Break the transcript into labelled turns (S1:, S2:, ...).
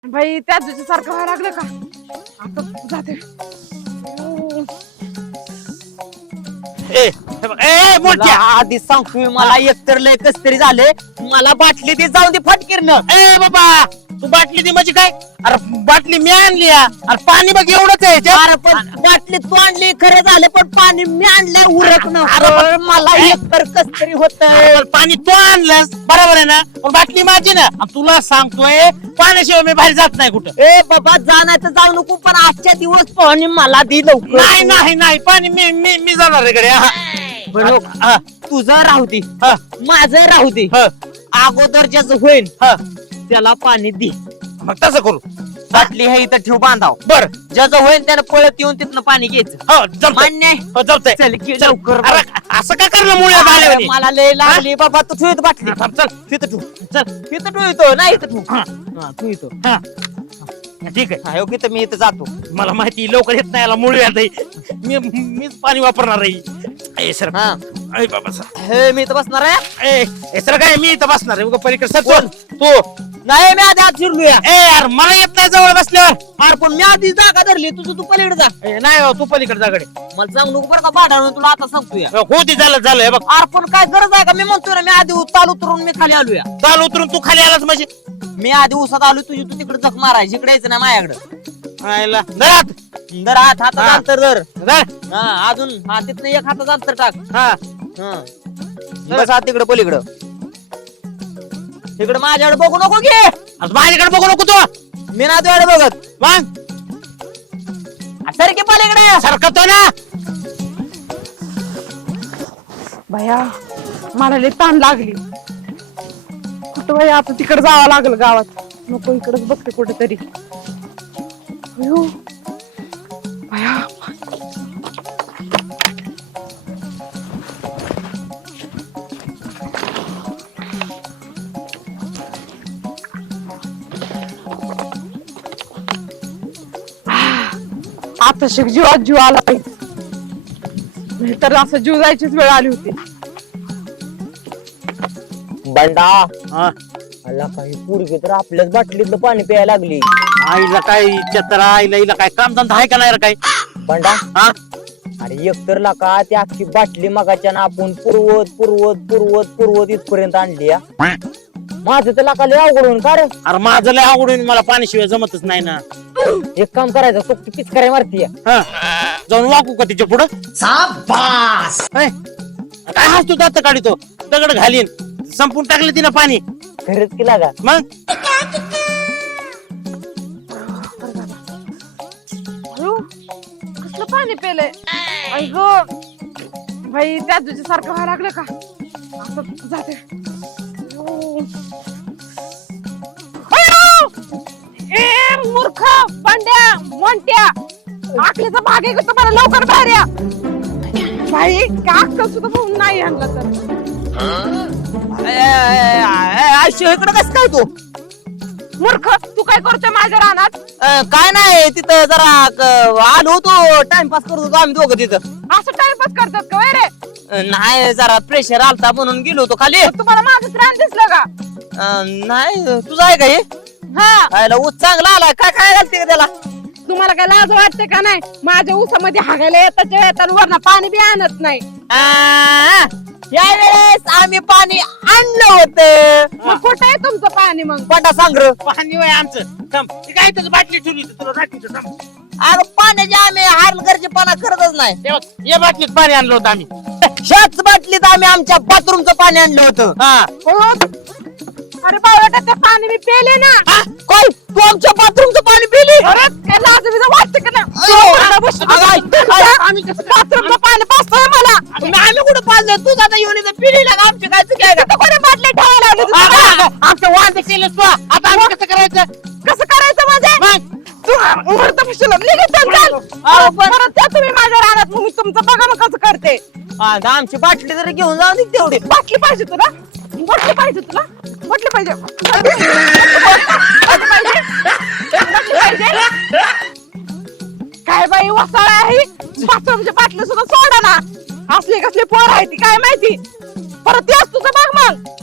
S1: भाई त्या दिवशी सारखं व्हायला लागलं का आता जाते
S2: मोठ्या आधी सांगतोय मला एकतर लय कस तरी झाले मला बाटली दे जाऊन दे फटकीरनं
S3: ए बाबा तू बाटली दी म्हणजे काय अरे बाटली मी आणली अरे पाणी बघ एवढंच आहे याच्यात.
S2: अरे पण बाटली तू आणली खरं झालं पण पाणी मी आणलंय उरक न
S3: अरे
S2: मला एकतर कस तरी होत
S3: अरे पाणी तू आणलंस बरोबर आहे ना पण बाटली माझी ना आणि तुला सांगतोय पाण्याशिवाय मी बाहेर जात नाही कुठं.
S2: ए बाबा जाण्याचं जाऊ नको पण आजच्या दिवस पाणी मला दे लवकर
S3: नाही नाही नाही पाणी मी मी मी जाणार आहे कडे
S2: बरं,
S3: हा.
S2: तुझं राहू दे
S3: हा.
S2: माझं राहू दे
S3: हा.
S2: अगोदर ज्याचं होईल
S3: हा.
S2: त्याला पाणी दे
S3: मग तसं करू
S2: बाटली हे इथं ठेव बांधाव
S3: बर
S2: ज्याचं होईल त्यानं पळत येऊन तिथनं पाणी घ्यायचं
S3: हो जमतंय.
S2: मान्य आहे?
S3: हो जमतंय.
S2: चल की
S3: चल.
S2: लवकर
S3: अरे असं का करणं मुळे
S2: अरे, मला लय लागली बाबा तू ठेवत बाटली
S3: थांब, चल
S2: तिथं ठेव चल तिथं ठेव इथं नाही इथं ठेव
S3: हा.
S2: हा, तू इथं
S3: हा. ठीक आहे
S2: हा, हो की तर मी इथं जातो
S3: मला माहिती लवकर येत नाही याला मुळे आता मी मीच पाणी वापरणार आहे ए सर
S2: हा
S3: अरे बाबा सर
S2: हे मी इथं बसणार आहे
S3: ए सर काय मी इथं बसणार आहे उगा पलीकडे सर कोण तू
S2: नाही मी आधी आत शिरलोया
S3: ए यार मला येत नाही जवळ बसल्यावर
S2: अरे पण मी आधी जागा धरली तुझं तू पलीकडे जा
S3: ए, नाही हो, तू पलीकडे जाकडे
S2: मला सांगू नको बरं का भांडण तुला आता सांगतोय
S3: होती झालं हे बघ
S2: अरे पण काय गरज आहे का मी म्हणतोय ना मी आधी चाल उतरून मी खाली आलोया
S3: चाल उतरून तू खाली आलास म्हणजे
S2: मी आधी उसात आलो तुझी तू तिकडे जख मारायची इकडे यायचं नाही माझ्याकडे
S3: आयला धरात
S2: दर हातात
S3: हा.
S2: अंतर धर
S3: धर.
S2: हा अजून हा तिथनं एक हातात अंतर टाक
S3: हा
S2: हा बस हात तिकडे पलीकडं तिकडे माझ्याकडे बघू नको घे
S3: आज माझ्याकडे बघू नको तू
S2: मी ना तुझ्याकडे बघत
S3: मग
S2: सर की पलीकडे
S3: सरकतो ना
S1: भया मला लय ताण लागली कुठं भया आता तिकडे जावं लागलं गावात नको इकडेच बघते कुठेतरी अयो भया आता शिक जीवात जीव आला पाहिजे नाहीतर असं जीव जायचीच वेळ आली होती
S2: बंडा
S3: हा.
S2: अल्ला काही पोरगी तर आपल्याच बाटलीतलं पाणी प्यायला लागली
S3: आईला काय चतरा आईला हिला काय काम धंदा आहे का नाही रे काय
S2: बंडा
S3: हा
S2: अरे एकतर लाका ती अख्खी बाटली मगाच्या ना आपण पुरवत पुरवत पुरवत पुरवत इथपर्यंत आणली या. माझं तर लाका लय अवघड होऊन का रे
S3: अरे माझं लय आवडून मला पाण्याशिवाय जमतच नाही ना
S2: एक काम करायचं तो कितीच कराय मारती
S3: हा जाऊन वाकू का तिच्या पुढं होय? काय हसतो दात काढितो दगड घालीन संपून टाकले तिनं पाणी
S2: खरंच की लागा
S3: मग
S1: अयो कसलं पाणी पेलंय आई ग भाई त्या दिवशी सारखं व्हायला लागलं का आता जाते अयो. अयो! ए मूर्ख बंड्या मोंट्या आखलीचा भाग आहे का तुम्हाला लवकर बाहेर या भाई का अक्कल सुद्धा भाऊ नाही आणलं तर
S2: आयुष्य इकडे कसं काय तू
S1: मूर्ख तू काय करतोय माझ्या रानात
S2: काय नाही तिथं जरा आलो होतो टाइमपास करत होतो आम्ही दोघं तिथं
S1: असं टाइमपास करतात का वय रे
S2: नाही जरा प्रेशर आलता म्हणून गेलो होतो खाली
S1: तुम्हाला माझंच रान दिसलं का
S2: नाही तुझं आहे का हे
S1: हा
S2: ऊस चांगला आलाय काय काय घालते का त्याला
S1: तुम्हाला काय लाज वाटते का नाही माझ्या ऊसामध्ये हागायला येतात वरनं पाणी बी आणत नाही
S2: यावेळेस आम्ही पाणी आणलं होतं
S1: मग कुठं आहे तुमचं पाणी मग
S2: पटा सांग र
S3: पाणी वय आमचं थांब ती काय त्याची बाटली ठेवली होती, तुला दाखवतो थांब
S2: अरे पाण्याची आम्ही हलगर्जीपणा करतच नाही
S3: तेव्हा या बाटलीत पाणी आणलं होतं आम्ही
S2: ह्याच बाटलीत आम्ही आमच्या बाथरूमचं पाणी आणलं होतं
S3: हा
S1: हो. अरे बाबा ते पाणी मी पेले ना
S2: काय तू आमच्या बाथरूमचं पाणी पिली
S1: अरे काय लाज बिज वाटते का
S3: आम्ही कसं
S1: बाथरूमचं पाणी पाचतोय मला
S2: आम्ही कुठं पाजलं तू आता येऊन इथं पिली ना आमची काय चुकी आहे का
S1: कोणी बाटल्या ठेवायला लागली तुला?
S3: आमचं वाद केलंस तू आता आम्ही कसं करायचं
S1: कसं करायचं माझे
S3: मग
S1: तू उघडतं पिशवीला. निघ चल, चल. परत त्या तुम्ही माझ्या रानात मग मी तुमचं बघा मग कसं करते
S2: आमची बाटली तरी घेऊन जाऊ दे तेवढी
S1: बाटली पाहिजे तुला म्हटली पाहिजे तुला म्हटली पाहिजे काय बाई वसाळा आहे बाथरूमची बाटली सुद्धा सोडा ना असली कसली पोर आहे ती काय माहिती परत याच तुझं बघ मग